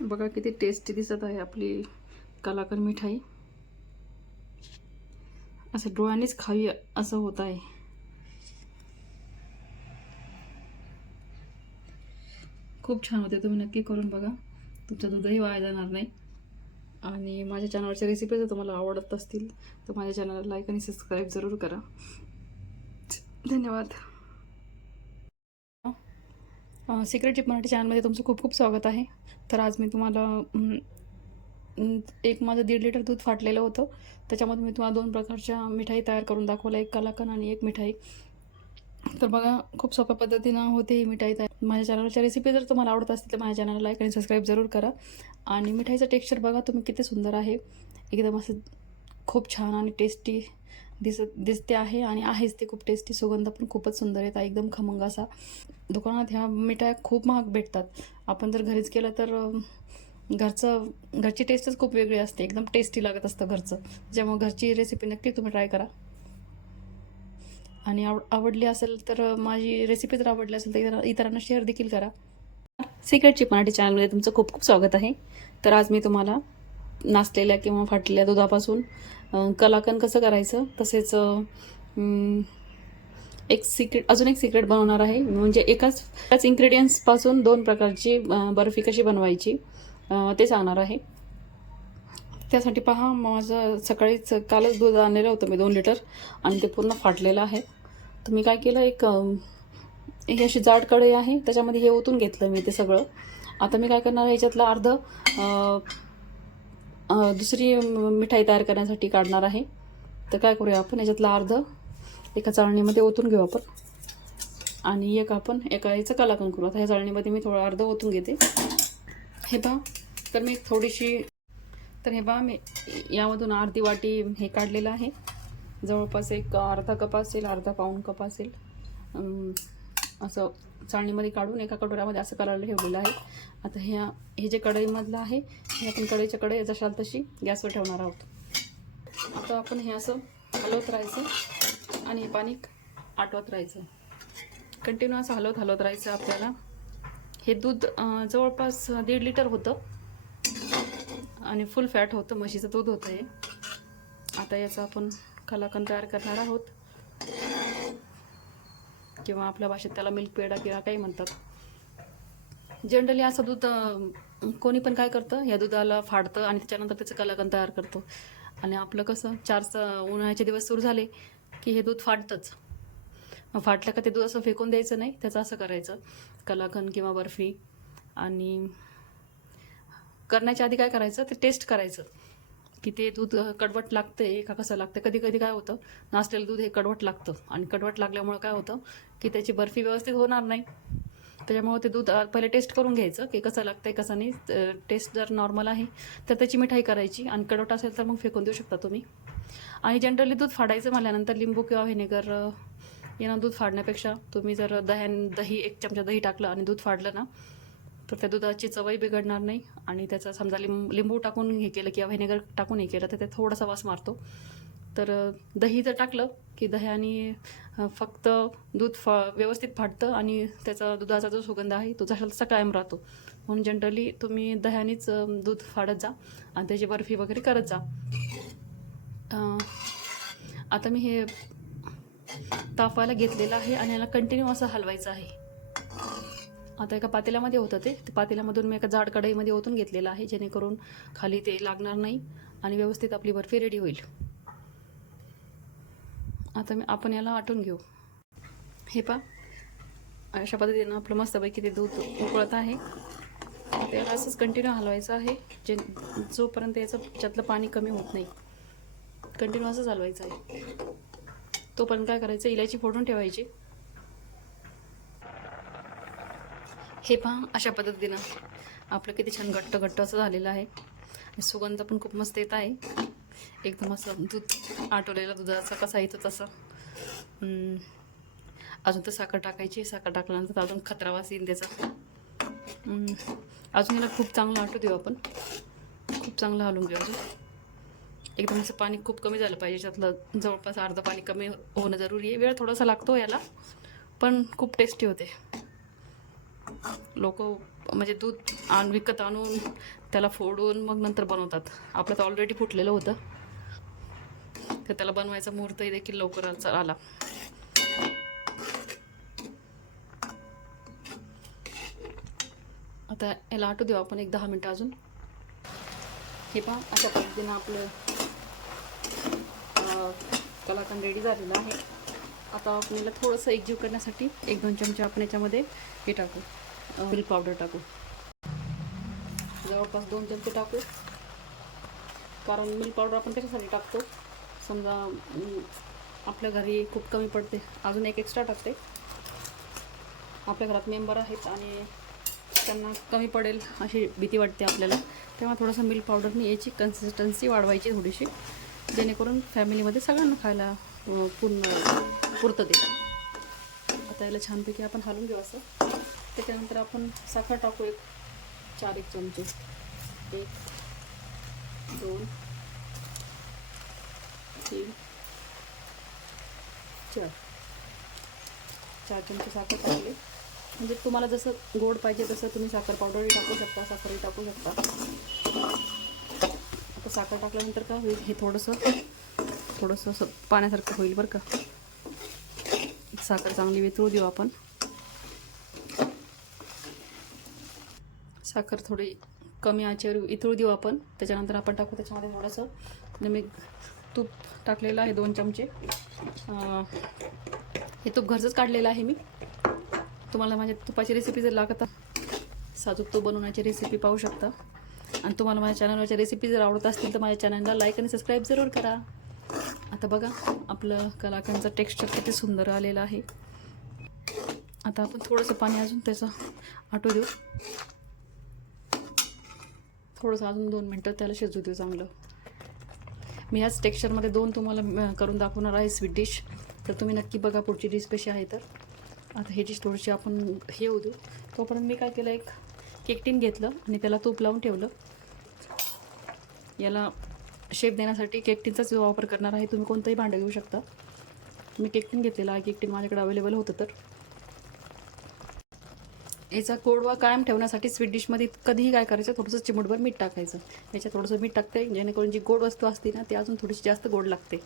बघा किती टेस्टी दिसत आहे आपली कलाकंद मिठाई. असं डोळ्यानेच खावी असं होत आहे. खूप छान होते तुम्ही नक्की करून बघा. तुमचं दूधही वाया जाणार नाही. आणि माझ्या चॅनलच्या रेसिपी जर तुम्हाला आवडत असतील तर माझ्या चॅनलला लाईक आणि सबस्क्राईब जरूर करा. धन्यवाद. सिक्रेट चिप मराठी चॅनलमध्ये तुमचं खूप खूप स्वागत आहे. तर आज मी तुम्हाला एक माझं दीड लिटर दूध फाटलेलं होतं. त्याच्यामध्ये मी तुम्हाला दोन प्रकारच्या मिठाई तयार करून दाखवल्या. एक कलाकन आणि एक मिठाई. तर बघा खूप सोप्या पद्धतीनं होते ही मिठाई तयार. माझ्या चॅनलच्या रेसिपी जर तुम्हाला आवडत असतील तर माझ्या चॅनलला लाईक आणि सबस्क्राईब जरूर करा. आणि मिठाईचं टेक्स्चर बघा तुम्ही किती सुंदर आहे. एकदम असं खूप छान आणि टेस्टी दिसत दिसते आहे आणि आहेच ते खूप टेस्टी सुगंध पण खूपच सुंदर येत आहे. एकदम खमंग असा. दुकानात ह्या मिठाया खूप महाग भेटतात. आपण जर घरीच केलं तर घरचं घरची टेस्टच खूप वेगळी असते. एकदम टेस्टी लागत असतं घरचं. त्यामुळे घरची रेसिपी नक्की तुम्ही ट्राय करा. आणि आव आवडली असेल तर माझी रेसिपी जर आवडली असेल तर इतर इतरांना शेअर देखील करा. सिक्रेटची मराठी चॅनलमध्ये तुमचं खूप खूप स्वागत आहे. तर आज मी तुम्हाला नाचलेल्या किंवा फाटलेल्या दुधापासून कलाकन कलाकंद कसं करायचं तसेच एक सिक्रेट अजून एक सिक्रेट बनवणार आहे. म्हणजे एकाच एकाच इंग्रेडियंट्सपासून दोन प्रकारची बर्फी कशी बनवायची ते सांगणार आहे. त्यासाठी पहा माझं सकाळीच कालच दूध आणलेलं होतं मी दोन लिटर आणि ते पूर्ण फाटलेलं आहे. तर मी काय केलं एक अं, एक अशी जाड कढई आहे त्याच्यामध्ये हे ओतून घेतलं मी ते सगळं. आता मी काय करणार ह्याच्यातलं अर्ध दुसरी मिठाई तयार करण्यासाठी काढणार आहे. तर काय करूया आपण याच्यातलं अर्ध एका चाळणीमध्ये ओतून घेऊ आपण. आणि एक आपण एका याचं कलाकन करू. आता ह्या चाळणीमध्ये मी थोडं अर्ध ओतून घेते. हे पहा. तर मी थोडीशी तर हे पहा मी यामधून अर्धी वाटी हे काढलेलं आहे. जवळपास एक अर्धा कप असेल अर्धा पाऊण कप असेल. असं चाळणीमध्ये काढून एका कटोऱ्यामध्ये असं करायला ठेवलेलं आहे. आता ह्या हे जे कढईमधलं आहे हे आपण कढईच्या कढई जशाल तशी गॅसवर ठेवणार आहोत. आता आपण हे असं हलवत राहायचं. आणि हे पाणी आटवत राहायचं. कंटिन्यू असं हलवत हलवत राहायचं आपल्याला. हे दूध जवळपास दीड लिटर होतं. आणि फुल फॅट होतं म्हशीचं दूध होतं हे. आता याचं आपण कलाकंद तयार करणार आहोत. किंवा आपल्या भाषेत त्याला मिल्क पेडा किंवा काही म्हणतात. जनरली असं दूध कोणी पण काय करतं या दुधाला फाडतं आणि त्याच्यानंतर त्याचं कलाकंद तयार करतो. आणि आपलं कसं चारचं उन्हाळ्याचे दिवस सुरू झाले. की हे दूध फाटतंच. मग फाटलं का ते दूध असं फेकून द्यायचं नाही त्याचं असं करायचं. कलाकंद किंवा बर्फी आणि करण्याच्या आधी काय करायचं? ते टेस्ट करायचं. की ते दूध कडवट लागतं आहे का कसं लागतं कधी कधी काय होतं नाचलेलं दूध हे कडवट लागतं. आणि कडवट लागल्यामुळं काय होतं की त्याची बर्फी व्यवस्थित होणार नाही. त्याच्यामुळं ते दूध पहिले टेस्ट करून घ्यायचं की कसं लागतंय कसं नाही. टेस्ट जर नॉर्मल आहे तर त्याची मिठाई करायची. आणि कडवट असेल तर मग फेकून देऊ शकता तुम्ही. आणि जनरली दूध फाडायचं म्हटल्यानंतर लिंबू किंवा व्हिनेगर यानं दूध फाडण्यापेक्षा तुम्ही जर दह्यान दही एक चमचा दही टाकलं आणि दूध फाडलं ना तर त्या दुधाची चवही बिघडणार नाही. आणि त्याचा समजा लिंब लिंबू टाकून हे केलं किंवा व्हिनेगर टाकून हे केलं तर ते थोडासा वास मारतो. तर दही जर टाकलं की दह्याने फक्त दूध फा व्यवस्थित फाटतं आणि त्याचा दुधाचा जो सुगंध आहे तो जसा तसा कायम राहतो. म्हणून जनरली तुम्ही दह्यानेच दूध फाडत जा आणि त्याची बर्फी वगैरे करत जा. आता मी हे तापायला घेतलेलं आहे आणि याला कंटिन्यू असं हलवायचं आहे. आता एका पातेल्यामध्ये होतं ते. ते पातेल्यामधून मी एका जाड कढईमध्ये ओतून घेतलेलं आहे जेणेकरून खाली ते लागणार नाही आणि व्यवस्थित आपली बर्फी रेडी होईल. आता मी आपण याला आटून घेऊ. हे पा अशा पद्धतीनं आपलं मस्तपैकी ते दूध उकळत आहे. त्याला असंच कंटिन्यू हलवायचं आहे जे जोपर्यंत याचं त्यातलं पाणी कमी होत नाही. कंटिन्यू असं चालवायचं आहे. तो पण काय करायचं? इलायची फोडून ठेवायची. हे पहा अशा पद्धतीनं आपलं किती छान घट्ट घट्ट असं झालेलं आहे. सुगंध पण खूप मस्त येत आहे. एकदम असं दूध आटवलेलं दुधाचा कसा येतो तसं. अजून तर साखर टाकायची साखर टाकल्यानंतर अजून खतरावास येईल त्याचा. अजून याला खूप चांगलं आटू देऊ आपण. खूप चांगलं हलवून घेऊ अजून. एकदम असं पाणी खूप कमी झालं पाहिजे त्यातलं जवळपास अर्धं पाणी कमी होणं जरुरी आहे. वेळ थोडासा लागतो याला पण खूप टेस्टी होते. लोक म्हणजे दूध आण विकत आणून त्याला फोडून मग नंतर बनवतात. आपलं तर ऑलरेडी फुटलेलं होतं. तर त्याला बनवायचा मुहूर्तही देखील लवकरच आला. आता याला आटू देऊ आपण एक दहा मिनटं अजून. हे पहा अशा पद्धतीनं आपलं पण रेडी झालेला आहे. आता आपण याला थोडंसं एकजीव करण्यासाठी एक दोन चमचे आपण याच्यामध्ये हे टाकू. मिल्क पावडर टाकू. जवळपास दोन चमचे टाकू. कारण मिल्क पावडर आपण कशासाठी टाकतो? समजा आपल्या घरी खूप कमी पडते. अजून एक एक्स्ट्रा टाकते. आपल्या घरात मेंबर आहेत आणि त्यांना कमी पडेल अशी भीती वाटते आपल्याला. तेव्हा थोडंसं मिल्क पावडरनी याची कन्सिस्टन्सी वाढवायची थोडीशी. जेणेकरून फॅमिलीमध्ये सगळ्यांना खायला पूर्ण पुरतं ते आता याला छानपैकी आपण हलवून घेऊ असं. त्याच्यानंतर आपण साखर टाकू एक चार एक चमचे. एक दोन तीन चार. चार चमचे साखर टाकले. म्हणजे तुम्हाला जसं गोड पाहिजे तसं तुम्ही साखर पावडरही टाकू शकता साखरही टाकू शकता. साखर टाकल्यानंतर का होईल? हे थोडंसं थोडंसं असं पाण्यासारखं होईल बरं का. साखर चांगली वितळू देऊ आपण. साखर थोडी कमी आचेवर वितळू देऊ आपण. त्याच्यानंतर आपण टाकू त्याच्यामध्ये थोडंसं आणि मी तूप टाकलेलं आहे दोन चमचे. हे तूप घरचंच काढलेलं आहे मी. तुम्हाला माझ्या तुपाची रेसिपी जर लागत साजूक तूप बनवण्याची रेसिपी पाहू शकता. आणि तुम्हाला माझ्या चॅनलवरच्या रेसिपी जर आवडत असतील तर माझ्या चॅनलला लाईक आणि सबस्क्राईब जरूर करा. आता बघा आपलं कलाकांचं टेक्स्चर किती सुंदर आलेलं आहे. आता आपण थोडंसं पाणी अजून त्याचं आटू देऊ. थोडंसं अजून दोन मिनटं त्याला शिजू देऊ चांगलं. मी ह्याच टेक्स्चरमध्ये दोन तुम्हाला करून दाखवणार आहे स्वीट डिश तर तुम्ही नक्की बघा पुढची डिश कशी आहे तर. आता हे डिश थोडीशी आपण हे होऊ देऊ. तोपर्यंत मी काय केलं एक केकटीन घेतलं आणि त्याला तूप लावून ठेवलं. याला शेप देण्यासाठी केकटीनचाच वापर करणार आहे तुम्ही कोणतंही भांडं घेऊ शकता. मी केक घेतलेला आहे केकटीन माझ्याकडे अवेलेबल होतं तर. याचा कोडवा कायम ठेवण्यासाठी स्वीट डिशमध्ये कधीही काय करायचं थोडंसं चिमूटभर मीठ टाकायचं. याच्यात थोडंसं मीठ टाकते जेणेकरून जी गोड वस्तू असते ना ती अजून थोडीशी जास्त गोड लागते.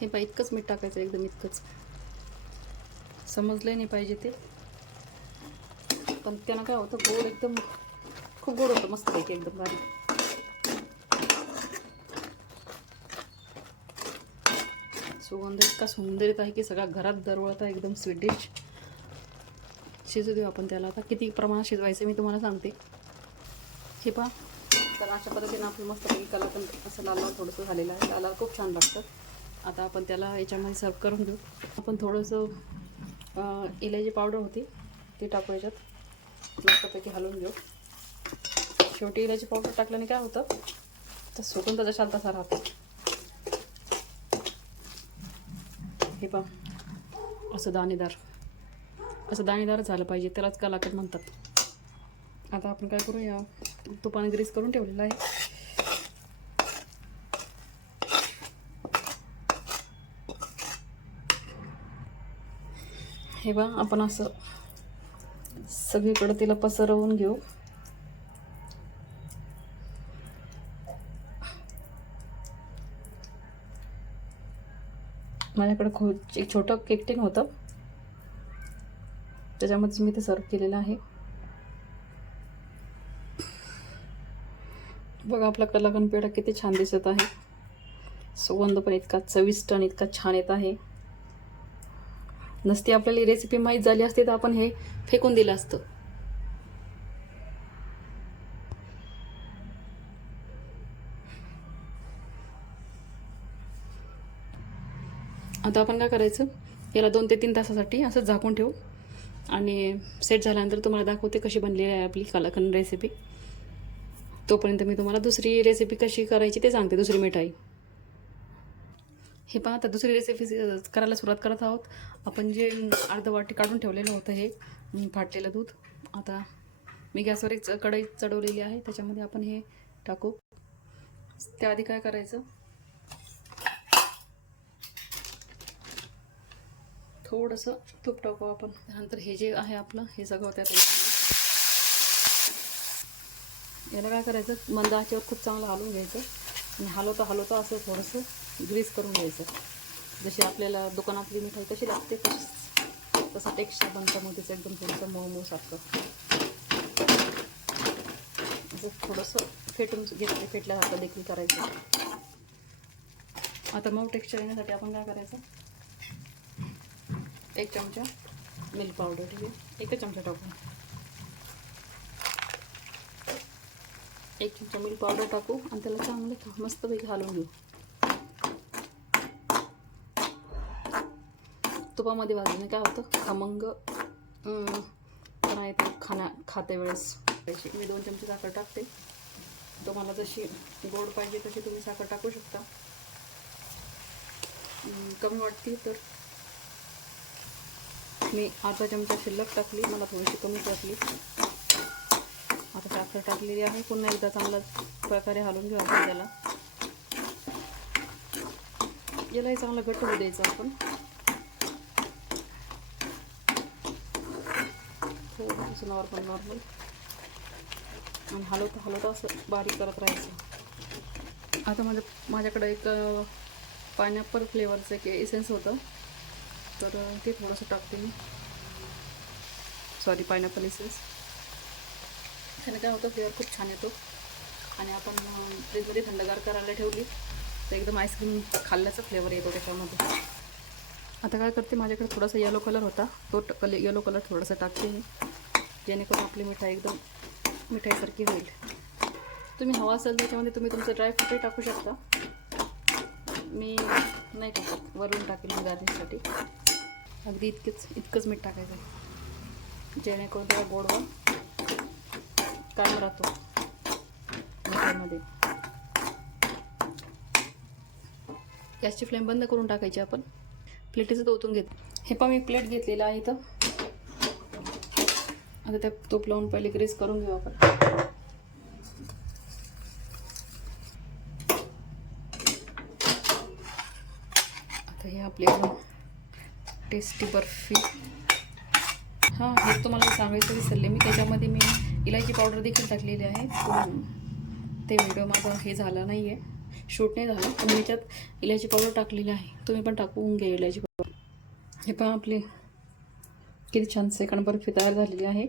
हे पा इतकंच मीठ टाकायचं एकदम इतकंच. समजलं नाही पाहिजे ते. पण त्यानं काय होतं गोड एकदम गोड होतं मस्त पैकी एकदम भारी सुगंध इतका सुंदरित आहे की सगळ्या घरात दरवळत आहे एकदम स्वीट डिश शिजू देऊ आपण त्याला. आता किती प्रमाणात शिजवायचं मी तुम्हाला सांगते. हे पहा. तर अशा पद्धतीनं आपलं मस्तपैकी पण असं लाल लाल थोडंसं झालेलं आहे. लाल खूप छान लागतं. आता आपण त्याला याच्यामध्ये सर्व करून देऊ. आपण थोडंसं इलायची पावडर होती ती टाकू याच्यात. मस्तपैकी हलवून घेऊ. शेवटी इलायची पावडर टाकल्याने काय होतं? तर सुकून तर जशाल तसा राहतो. हे पा असं दाणेदार. असं दाणेदार झालं पाहिजे. त्यालाच कलाकंद म्हणतात. आता आपण काय करूया? तुपाने ग्रीस करून ठेवलेलं आहे. हे बा आपण असं सगळीकडं तिला पसरवून घेऊ. माझ्याकडे खो एक छोटं केक टेन होतं. त्याच्यामध्येच मी ते सर्व केलेलं आहे. बघा आपला कलाकंद पेढा किती छान दिसत आहे. सुगंध पण इतका चविष्ट आणि इतका छान येत आहे. नसती आपल्याला रेसिपी माहीत झाली असती तर आपण हे फेकून दिलं असतं. आता आपण काय करायचं? याला दोन ते तीन तासासाठी असं झाकून ठेवू. आणि सेट झाल्यानंतर तुम्हाला दाखवते कशी बनलेली आहे आपली कलाकंद रेसिपी तोपर्यंत मी तुम्हाला दुसरी रेसिपी कशी करायची ते सांगते दुसरी मिठाई. हे पहा आता दुसरी रेसिपी करायला सुरुवात करत आहोत. आपण जे अर्ध वाटी काढून ठेवलेलं होतं हे फाटलेलं दूध. आता मी गॅसवर एक कढई चढवलेली आहे त्याच्यामध्ये आपण हे टाकू. त्याआधी काय करायचं? थोडंसं तूप टाकू आपण. त्यानंतर हे जे आहे आपलं हे सगळं त्यात याला काय करायचं? मंद आचेवर खूप चांगलं हलवून घ्यायचं. आणि हलवता हलवता असं थोडंसं ग्रीस करून घ्यायचं. जशी आपल्याला दुकानातली मिठाई कशी लागते तशी. तसं टेक्स्चर बनतं मग तिचं एकदम थोडंसं मऊ मऊ सारखं. असं थोडंसं फेटून घेतलं फेटल्यासारखं देखील करायचं. आता मऊ टेक्स्चर येण्यासाठी आपण काय करायचं? एक चमचा मिल्क पावडर ठीक आहे. एकच चमचा टाकू. एक चमचा मिल्क पावडर टाकू आणि त्याला चांगलं मस्तपैकी हलवून घेऊ. तुपामध्ये भाजून काय होतं? खमंग अं, पण आहे ते खाण्या खाते वेळेस. त्याची मी दोन चमचे साखर टाकते. तुम्हाला जशी गोड पाहिजे तशी तुम्ही साखर टाकू शकता. कमी वाटते तर मी अर्धा चमचा शिल्लक टाकली मला थोडीशी कमी टाकली. आता साखर टाकलेली आहे. पुन्हा एकदा चांगला प्रकारे हलवून घेऊ आपण त्याला. यालाही चांगलं घट्ट होऊ द्यायचं आपण. थोडंसं नॉर्मल नॉर्मल. आणि हलवता हलवता असं बारीक करत राहायचं. आता माझ्या माझ्याकडं एक पायनॅपल फ्लेवरचं एक एसेन्स होतं. तर ते थोडंसं टाकते मी. सॉरी पायनॅपल इसेस त्याने काय होतं फ्लेवर खूप छान येतो. आणि आपण फ्रीजमध्ये थंडगार करायला ठेवली तर एकदम आईस्क्रीम खाल्ल्याचा फ्लेवर येतो त्याच्यामध्ये. आता काय करते माझ्याकडे थोडासा येलो कलर होता. तो कल येलो कलर थोडासा टाकते मी. जेणेकरून आपली मिठाई एकदम मिठाईसारखी होईल. तुम्ही हवा असेल त्याच्यामध्ये तुम्ही तुमचं ड्रायफ्रूटही टाकू शकता. मी नाही टाकत वरून टाकेल गार्निशसाठी अगदी इतकेच इतकंच मीठ टाकायचं आहे. जेणेकरून त्याला गोडवा कायम राहतो मिठामध्ये गॅसची फ्लेम बंद करून टाकायची आपण. प्लेटीचं तर ओतून घेत हे पण मी प्लेट घेतलेलं आहे इथं. आता त्या तूप लावून पहिले ग्रेस करून घेऊ आपण. आता हे आपले टेस्टी बर्फी हां हे तुम्हाला सांगायचं विसरले. मी त्याच्यामध्ये मी इलायची पावडर देखील टाकलेली आहे. पण ते व्हिडिओ माझा हे झाला नाही आहे शूट नाही झालं. पण मी इलायची पावडर टाकलेली आहे. तुम्ही पण टाकून घ्या इलायची पावडर हे पण आपली. किती छान सेकंड बर्फी तयार झालेली आहे.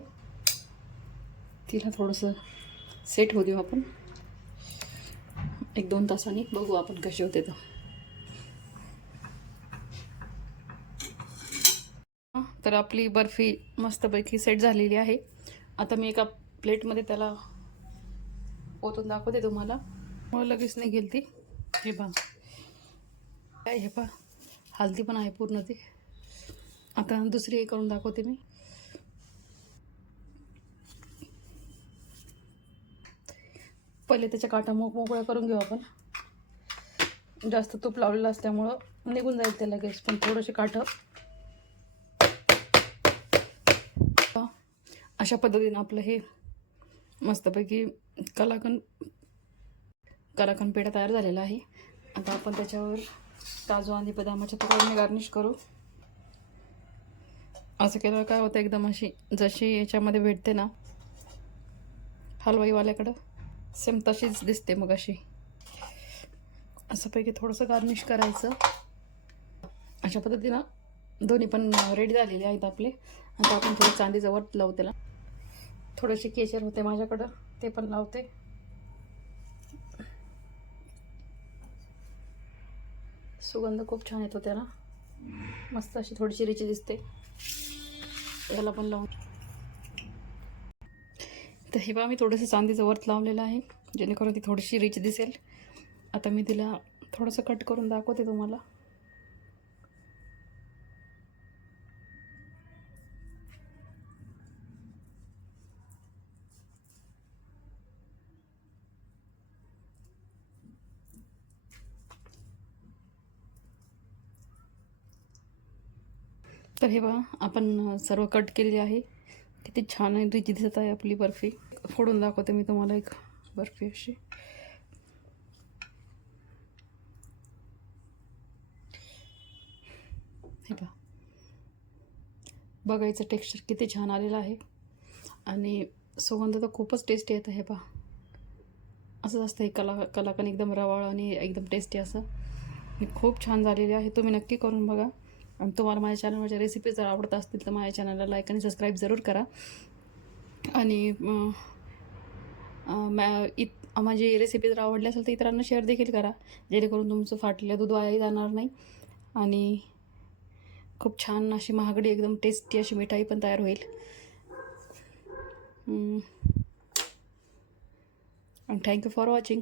तिला थोडंसं सेट होऊ देऊ आपण. एक दोन तासांनी बघू आपण कसे होते तर तर आपली बर्फी मस्तपैकी सेट झालेली आहे. आता मी एका प्लेटमध्ये त्याला ओतून दाखवते तुम्हाला. मग लगेच नाही गेली ती. हे पहा. काय हे पहा. हलती पण आहे पूर्ण ती. आता दुसरी हे करून दाखवते मी. पहिले त्याच्या काटा मोक मोकळ्या करून घेऊ आपण. जास्त तूप लावलेलं असल्यामुळं निघून जाईल ते लगेच पण थोडेसे काठं अशा पद्धतीनं आपलं हे मस्तपैकी कलाकन कलाकन पेढा तयार झालेला आहे. आता आपण त्याच्यावर काजू आणि बदामाच्या तुकड्याने गार्निश करू. असं केल्यावर काय होतं एकदम अशी जशी याच्यामध्ये भेटते ना हलवाईवाल्याकडं सेम तशीच दिसते मग अशी. असं पैकी थोडंसं गार्निश करायचं. अशा पद्धतीनं दोन्ही पण रेडी झालेले आहेत आपले. आता आपण थोडं चांदीचं वट लावू त्याला. थोडेसे केशर होते माझ्याकडं ते पण लावते. सुगंध खूप छान येतो त्याला. मस्त अशी थोडीशी रिची दिसते. याला पण लावून. तर हे बा मी थोडंसं चांदीचं वर्थ लावलेलं आहे जेणेकरून ती थोडीशी रिच दिसेल. आता मी तिला थोडंसं कट करून दाखवते तुम्हाला. तर हे बघा आपण सर्व कट केलेली आहे. किती छान आणि रिच दिसत आहे आपली बर्फी. फोडून दाखवते मी तुम्हाला एक बर्फी अशी. हे बघा बघायचं टेक्स्चर किती छान आलेलं आहे. आणि सुगंध तर खूपच टेस्टी येत आहे पहा. असंच असतं हे कला कलाकन एकदम रवाळ आणि एकदम टेस्टी असं. हे खूप छान झालेली आहे. तुम्ही नक्की करून बघा. आणि तुम्हाला माझ्या चॅनलवरच्या रेसिपी जर आवडत असतील तर माझ्या चॅनलला लाईक आणि सबस्क्राईब जरूर करा. आणि मॅ इत माझी रेसिपी जर आवडली असेल तर इतरांना शेअर देखील करा. जेणेकरून तुमचं फाटलेलं दूध वाया जाणार नाही. आणि खूप छान अशी महागडी एकदम टेस्टी अशी मिठाई पण तयार होईल. आणि थँक्यू फॉर वॉचिंग